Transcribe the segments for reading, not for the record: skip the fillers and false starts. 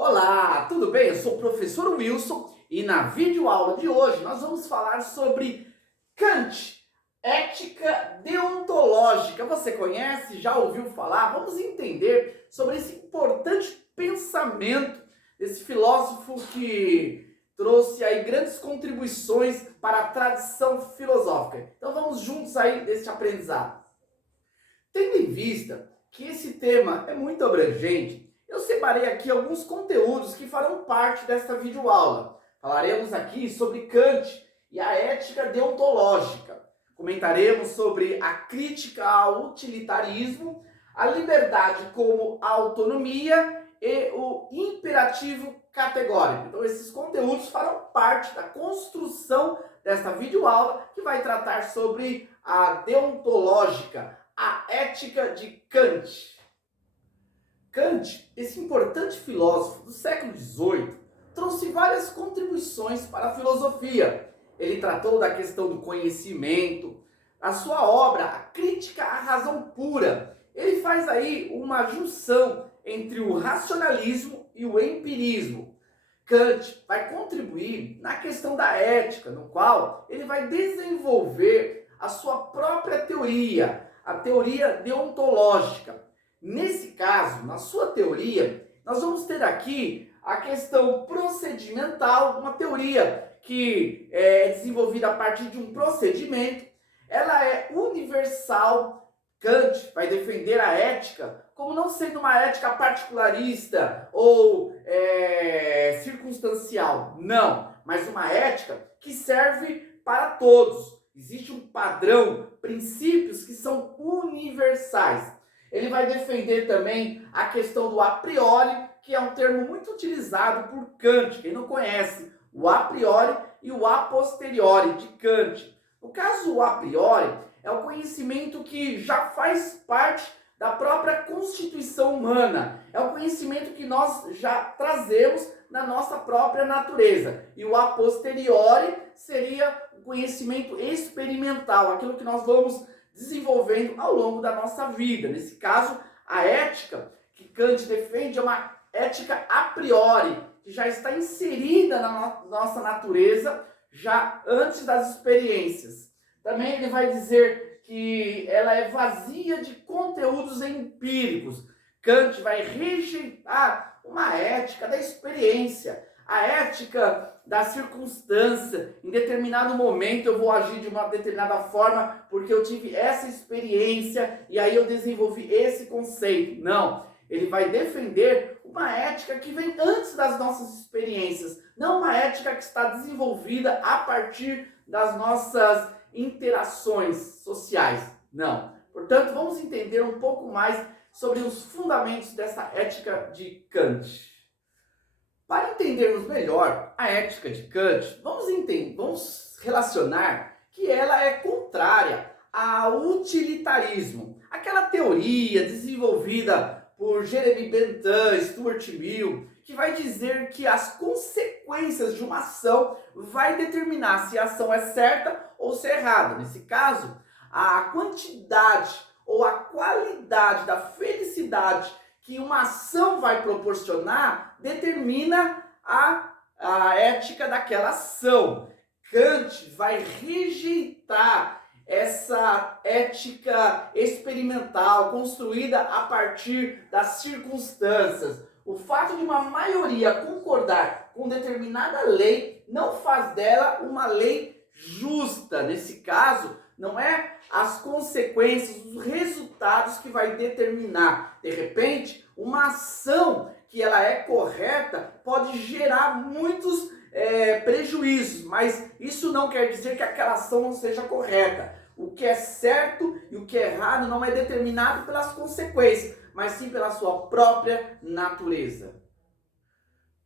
Olá, tudo bem? Eu sou o professor Wilson e na videoaula de hoje nós vamos falar sobre Kant, ética deontológica. Você conhece? Já ouviu falar? Vamos entender sobre esse importante pensamento desse filósofo que trouxe aí grandes contribuições para a tradição filosófica. Então vamos juntos aí nesse aprendizado. Tendo em vista que esse tema é muito abrangente, eu separei aqui alguns conteúdos que farão parte desta videoaula. Falaremos aqui sobre Kant e a ética deontológica. Comentaremos sobre a crítica ao utilitarismo, a liberdade como autonomia e o imperativo categórico. Então esses conteúdos farão parte da construção desta videoaula que vai tratar sobre a deontológica, a ética de Kant. Kant, esse importante filósofo do século XVIII, trouxe várias contribuições para a filosofia. Ele tratou da questão do conhecimento. A sua obra, A Crítica à Razão Pura, ele faz aí uma junção entre o racionalismo e o empirismo. Kant vai contribuir na questão da ética, no qual ele vai desenvolver a sua própria teoria, a teoria deontológica. Nesse caso, na sua teoria, nós vamos ter aqui a questão procedimental, uma teoria que é desenvolvida a partir de um procedimento. Ela é universal. Kant vai defender a ética como não sendo uma ética particularista ou circunstancial. Não, mas uma ética que serve para todos. Existe um padrão, princípios que são universais. Ele vai defender também a questão do a priori, que é um termo muito utilizado por Kant. Quem não conhece, o a priori e o a posteriori de Kant. No caso, o a priori é o conhecimento que já faz parte da própria constituição humana. É o conhecimento que nós já trazemos na nossa própria natureza. E o a posteriori seria o conhecimento experimental, aquilo que nós vamos desenvolvendo ao longo da nossa vida. Nesse caso, a ética que Kant defende é uma ética a priori, que já está inserida na nossa natureza já antes das experiências. Também ele vai dizer que ela é vazia de conteúdos empíricos. Kant vai rejeitar uma ética da experiência, a ética da circunstância. Em determinado momento eu vou agir de uma determinada forma porque eu tive essa experiência e aí eu desenvolvi esse conceito. Não, ele vai defender uma ética que vem antes das nossas experiências, não uma ética que está desenvolvida a partir das nossas interações sociais. Não. Portanto, vamos entender um pouco mais sobre os fundamentos dessa ética de Kant. Para entendermos melhor a ética de Kant, vamos relacionar que ela é contrária ao utilitarismo. Aquela teoria desenvolvida por Jeremy Bentham, Stuart Mill, que vai dizer que as consequências de uma ação vai determinar se a ação é certa ou se é errada. Nesse caso, a quantidade ou a qualidade da felicidade que uma ação vai proporcionar determina a ética daquela ação. Kant vai rejeitar essa ética experimental construída a partir das circunstâncias. O fato de uma maioria concordar com determinada lei não faz dela uma lei justa. Nesse caso, não é as consequências, os resultados que vai determinar. De repente, uma ação que ela é correta pode gerar muitos prejuízos, mas isso não quer dizer que aquela ação não seja correta. O que é certo e o que é errado não é determinado pelas consequências, mas sim pela sua própria natureza.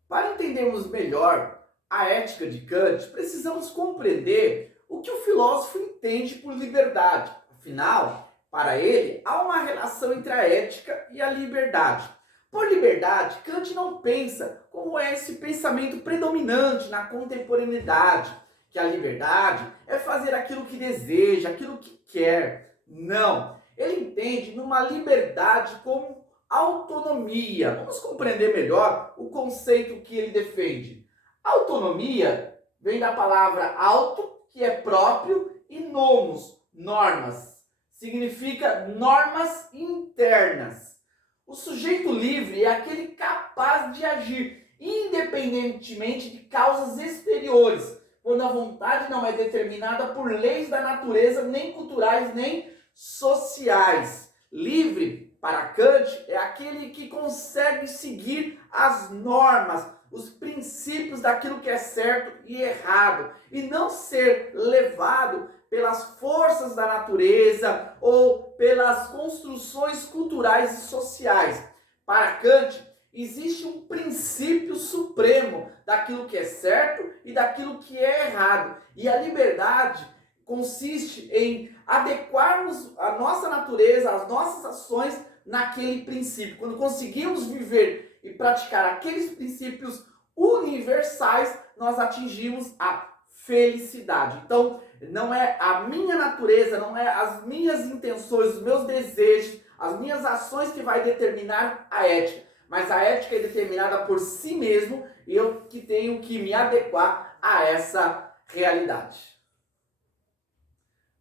Para entendermos melhor a ética de Kant, precisamos compreender o que o filósofo entende por liberdade. Afinal, para ele, há uma relação entre a ética e a liberdade. Por liberdade, Kant não pensa como é esse pensamento predominante na contemporaneidade, que a liberdade é fazer aquilo que deseja, aquilo que quer. Não. Ele entende numa liberdade como autonomia. Vamos compreender melhor o conceito que ele defende. Autonomia vem da palavra auto, que é próprio, e nomos, normas. Significa normas internas. O sujeito livre é aquele capaz de agir independentemente de causas exteriores, quando a vontade não é determinada por leis da natureza, nem culturais, nem sociais. Livre, para Kant, é aquele que consegue seguir as normas, os princípios daquilo que é certo e errado, e não ser levado pelas forças da natureza ou pelas construções culturais e sociais. Para Kant, existe um princípio supremo daquilo que é certo e daquilo que é errado. E a liberdade consiste em adequarmos a nossa natureza, as nossas ações naquele princípio. Quando conseguimos viver e praticar aqueles princípios universais, nós atingimos a felicidade. Então, não é a minha natureza, não é as minhas intenções, os meus desejos, as minhas ações que vai determinar a ética. Mas a ética é determinada por si mesmo e eu que tenho que me adequar a essa realidade.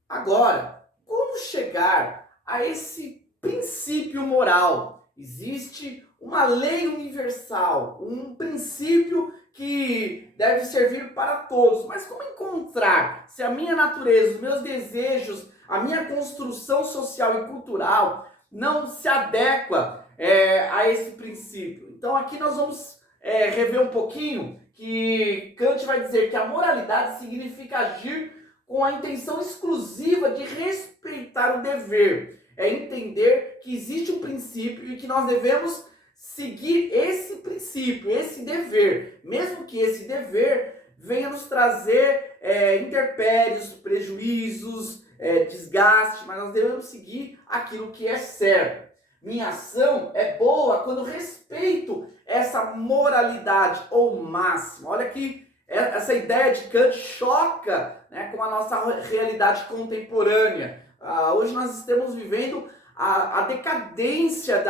Agora, como chegar a esse princípio moral? Existe uma lei universal, um princípio que deve servir para todos. Mas como encontrar se a minha natureza, os meus desejos, a minha construção social e cultural não se adequa a esse princípio? Então aqui nós vamos rever um pouquinho que Kant vai dizer que a moralidade significa agir com a intenção exclusiva de respeitar o dever. É entender que existe um princípio e que nós devemos seguir esse princípio, esse dever, mesmo que esse dever venha nos trazer intempéries, prejuízos, desgaste, mas nós devemos seguir aquilo que é certo. Minha ação é boa quando respeito essa moralidade ou máxima. Olha que essa ideia de Kant choca, né, com a nossa realidade contemporânea. Hoje nós estamos vivendo a decadência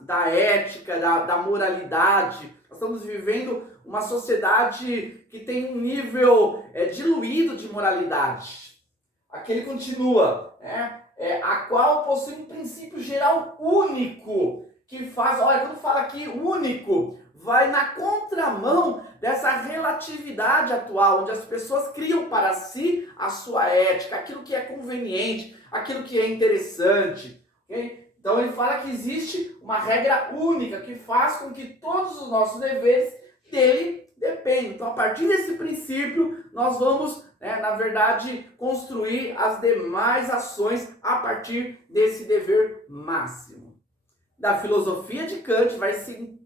da ética, da moralidade. Nós estamos vivendo uma sociedade que tem um nível diluído de moralidade. Aqui ele continua, né? A qual possui um princípio geral único, que faz, olha, quando fala aqui único, vai na contramão dessa relatividade atual, onde as pessoas criam para si a sua ética, aquilo que é conveniente, aquilo que é interessante. Okay? Então ele fala que existe uma regra única que faz com que todos os nossos deveres dele dependem. Então, a partir desse princípio, nós vamos, na verdade, construir as demais ações a partir desse dever máximo. Da filosofia de Kant vai se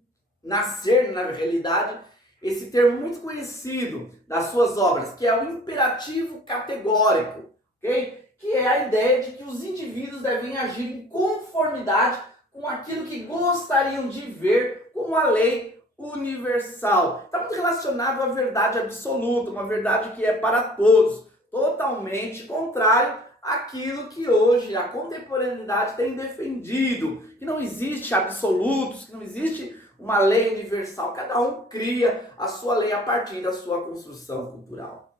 nascer, na realidade, esse termo muito conhecido das suas obras, que é o imperativo categórico, ok? Que é a ideia de que os indivíduos devem agir em conformidade com aquilo que gostariam de ver como a lei universal. Está muito relacionado à verdade absoluta, uma verdade que é para todos, totalmente contrário àquilo que hoje a contemporaneidade tem defendido, que não existe absolutos, que não existe uma lei universal, cada um cria a sua lei a partir da sua construção cultural.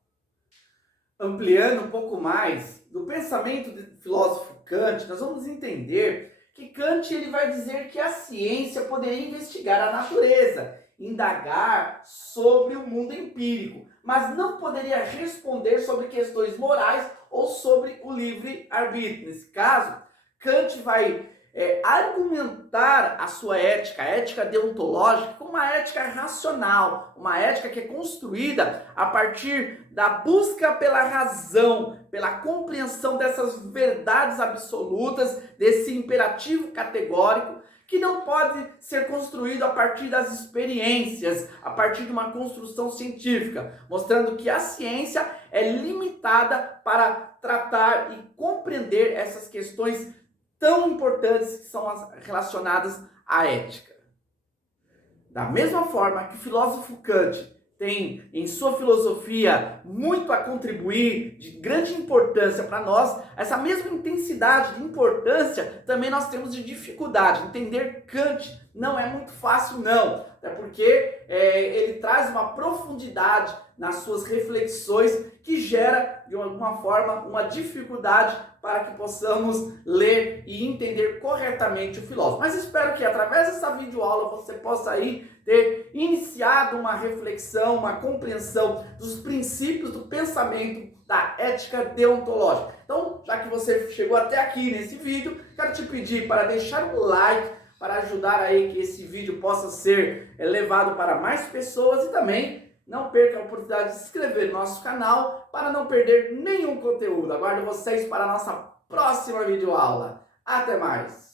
Ampliando um pouco mais do pensamento do filósofo Kant, nós vamos entender que Kant ele vai dizer que a ciência poderia investigar a natureza, indagar sobre o mundo empírico, mas não poderia responder sobre questões morais ou sobre o livre-arbítrio. Nesse caso, Kant vai argumentar a sua ética, a ética deontológica, como uma ética racional, uma ética que é construída a partir da busca pela razão, pela compreensão dessas verdades absolutas, desse imperativo categórico, que não pode ser construído a partir das experiências, a partir de uma construção científica, mostrando que a ciência é limitada para tratar e compreender essas questões tão importantes que são as relacionadas à ética. Da mesma forma que o filósofo Kant tem em sua filosofia muito a contribuir, de grande importância para nós, essa mesma intensidade de importância também nós temos de dificuldade. Entender Kant não é muito fácil não, até porque ele traz uma profundidade nas suas reflexões que gera, de alguma forma, uma dificuldade para que possamos ler e entender corretamente o filósofo. Mas espero que através dessa videoaula você possa aí ter iniciado uma reflexão, uma compreensão dos princípios do pensamento da ética deontológica. Então, já que você chegou até aqui nesse vídeo, quero te pedir para deixar um like, para ajudar aí que esse vídeo possa ser levado para mais pessoas e também não perca a oportunidade de se inscrever no nosso canal para não perder nenhum conteúdo. Aguardo vocês para a nossa próxima videoaula. Até mais!